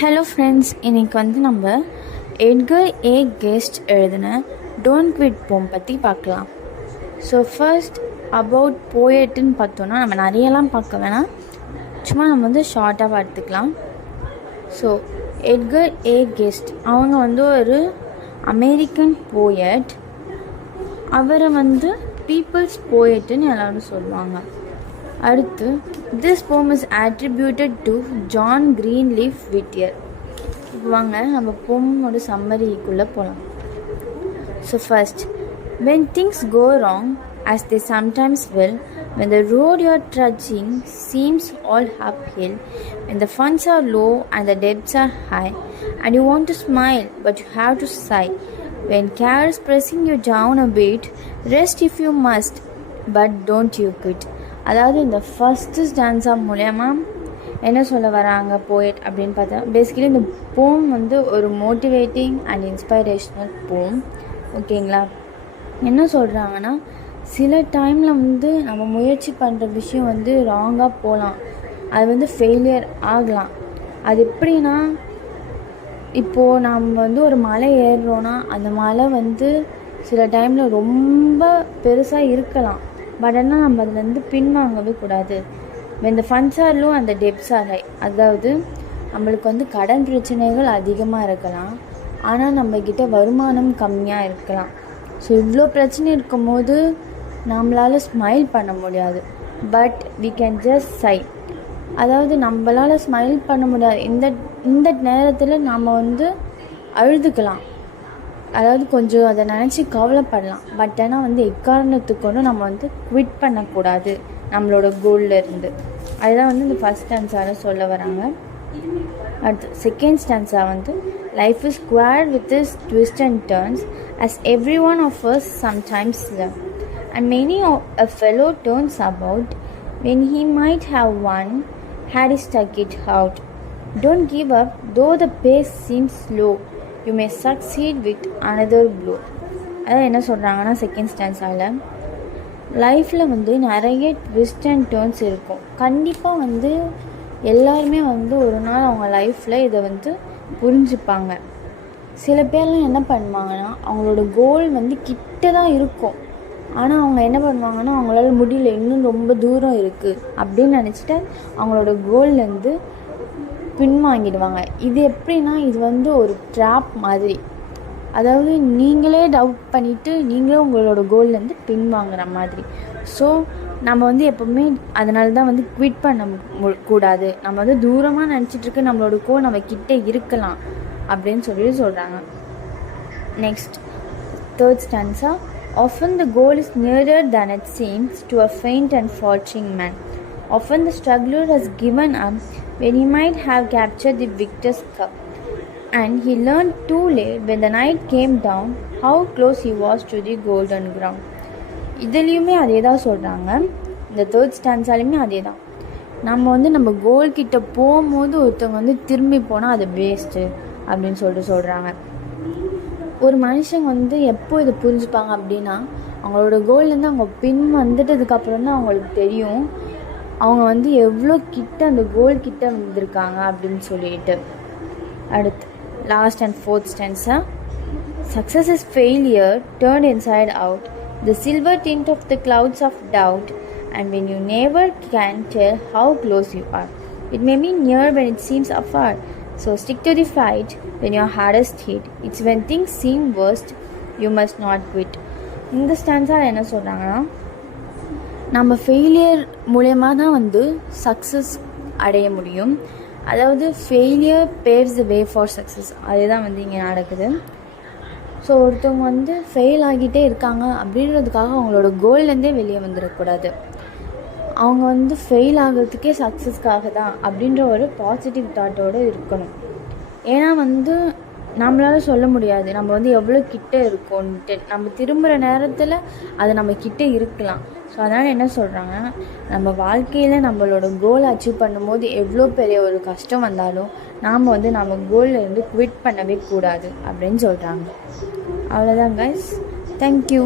Hello friends, இன்றைக்கி வந்து நம்ம எட்கர் ஏ கெஸ்ட் எழுதின டோன்ட் குவிட் போம் பற்றி பார்க்கலாம். ஸோ ஃபர்ஸ்ட் அபவுட் போயட்டுன்னு பார்த்தோன்னா நம்ம நிறையலாம் பார்க்க வேணாம், சும்மா நம்ம வந்து ஷார்ட்டாக பார்த்துக்கலாம். ஸோ எட்கர் ஏ கெஸ்ட் அவங்க வந்து ஒரு அமெரிக்கன் போயட். அவரை வந்து பீப்புள்ஸ் போயட்டுன்னு எல்லோரும் சொல்லுவாங்க. அடுத்து திஸ் போம் இஸ் attributed டு ஜான் கிரீன்லீஃப் விட்டியர். இப்போ வாங்க நம்ம போமோட சம்மரிக்குள்ளே போகலாம். So first, when things go wrong as they sometimes will, when the road you're trudging seems all uphill, when the funds are low and the debts are high and you want to smile but you have to sigh, when care is pressing you down a bit, rest if you must but don't you quit. அதாவது இந்த first stanza மூலயமா என்ன சொல்ல வராங்க poet அப்படின்னு பார்த்தா, basically இந்த போம் வந்து ஒரு மோட்டிவேட்டிங் அண்ட் இன்ஸ்பைரேஷ்னல் போம். ஓகேங்களா? என்ன சொல்கிறாங்கன்னா, சில டைமில் வந்து நம்ம முயற்சி பண்ணுற விஷயம் வந்து ராங்காக போகலாம், அது வந்து ஃபெயிலியர் ஆகலாம். அது எப்படின்னா, இப்போது நம்ம வந்து ஒரு மலை ஏறுறோன்னா அந்த மலை வந்து சில டைமில் ரொம்ப பெருசாக இருக்கலாம், பட் ஆனால் நம்ம அதுலேருந்து பின்வாங்கவே கூடாது. இந்த ஃபண்ட்ஸ் ஆர் லோ அந்த டெப்ஸ் ஆர் ஹை. அதாவது நம்மளுக்கு வந்து கடன் பிரச்சனைகள் அதிகமாக இருக்கலாம், ஆனால் நம்மக்கிட்ட வருமானம் கம்மியாக இருக்கலாம். ஸோ இவ்வளோ பிரச்சனை இருக்கும் போது நம்மளால் ஸ்மைல் பண்ண முடியாது, பட் வி கேன் ஜஸ்ட் சை. அதாவது நம்மளால் ஸ்மைல் பண்ண முடியாது இந்த நேரத்தில் நாம் வந்து அழுதுக்கலாம், அதாவது கொஞ்சம் அதை நினச்சி கவலைப்படலாம். பட் ஆனால் வந்து எக்காரணத்துக்கு கொண்டு நம்ம வந்து குவிட் பண்ணக்கூடாது நம்மளோட கோலில் இருந்து. அதுதான் வந்து இந்த ஃபஸ்ட் ஸ்டான்ஸால் சொல்ல வராங்க. அடுத்து செகண்ட் ஸ்டான்ஸா வந்து, life is squared with is twist and turns as every one of us sometimes learn and many a fellow turns about when he might have won had he stuck it out. Don't give up though the pace seems slow, you may succeed with another blow. அதாவது என்ன சொல்கிறாங்கன்னா, second ஸ்டான்ஸால் லைஃப்பில் வந்து நிறைய twist and turns இருக்கும். கண்டிப்பாக வந்து எல்லாருமே வந்து ஒரு நாள் அவங்க லைஃப்பில் இதை வந்து புரிஞ்சுப்பாங்க. சில பேர்லாம் என்ன பண்ணுவாங்கன்னா, அவங்களோட கோல் வந்து கிட்ட தான் இருக்கும், ஆனால் அவங்க என்ன பண்ணுவாங்கன்னா, அவங்களால முடியல, இன்னும் ரொம்ப தூரம் இருக்குது அப்படின்னு நினச்சிட்டு அவங்களோட கோல்லேருந்து பின்வாங்கிடுவாங்க. இது எப்படின்னா, இது வந்து ஒரு ட்ராப் மாதிரி. அதாவது நீங்களே டவுட் பண்ணிவிட்டு நீங்களே உங்களோட கோல்லேருந்து பின்வாங்குற மாதிரி. ஸோ நம்ம வந்து எப்போவுமே அதனால தான் வந்து குவிட் பண்ண கூடாது. நம்ம வந்து தூரமாக நினச்சிட்ருக்கு நம்மளோட கோல் நம்ம கிட்டே இருக்கலாம் அப்படின்னு சொல்கிறாங்க. Next third stanza, often the goal is nearer than it seems to a faint and faltering man. Often the struggler has given up when he might have captured the victor's cup, and he learned too late when the night came down how close he was to the golden ground. இதுலேயுமே அதே தான் சொல்கிறாங்க, இந்த third ஸ்டான்ஸாலையுமே அதே தான். நம்ம வந்து நம்ம கோல் கிட்ட போகும்போது ஒருத்தவங்க வந்து திரும்பி போனால் அது வேஸ்ட்டு அப்படின்னு சொல்கிறாங்க. ஒரு மனுஷங்க வந்து எப்போ இதை புரிஞ்சுப்பாங்க அப்படின்னா, அவங்களோட கோல்லேருந்து அவங்க பின் வந்துட்டதுக்கப்புறம் தான் அவங்களுக்கு தெரியும் அவங்க வந்து எவ்வளோ கிட்ட அந்த கோல் கிட்ட வந்திருக்காங்க அப்படின்னு சொல்லிட்டு. அடுத்து last and fourth stanza, success is failure turned inside out, the silver tint of the clouds of doubt and when you never can tell how close you are, it may be near when it seems afar, so stick to the fight when your hardest hit, it's when things seem worst you must not quit. இந்த ஸ்டான்ஸால் என்ன சொல்கிறாங்கன்னா, நம்ம failure மூலயமா தான் வந்து success அடைய முடியும். அதாவது failure paves the way for success, அதுதான் வந்து இங்கே நடக்குது. ஸோ ஒருத்தவங்க வந்து ஃபெயில் ஆகிட்டே இருக்காங்க அப்படின்றதுக்காக அவங்களோட கோல்லேருந்தே வெளியே வந்துடக்கூடாது. அவங்க வந்து ஃபெயில் ஆகிறதுக்கே சக்ஸஸ்க்காக தான் அப்படின்ற ஒரு பாசிட்டிவ் தாட்டோடு இருக்கணும். ஏன்னா வந்து நம்மளால் சொல்ல முடியாது நம்ம வந்து எவ்வளோ கிட்டே இருக்கோன்ட்டு. நம்ம திரும்புகிற நேரத்தில் அது நம்ம கிட்டே இருக்கலாம். ஸோ அதனால் என்ன சொல்கிறாங்கன்னா, நம்ம வாழ்க்கையில் நம்மளோட கோல் அச்சீவ் பண்ணும்போது எவ்வளோ பெரிய ஒரு கஷ்டம் வந்தாலும் நாம் வந்து நம்ம கோலில் இருந்து குவிட் பண்ணவே கூடாது அப்படின்னு சொல்கிறாங்க. அவ்வளோதான் கைஸ், தேங்க்யூ.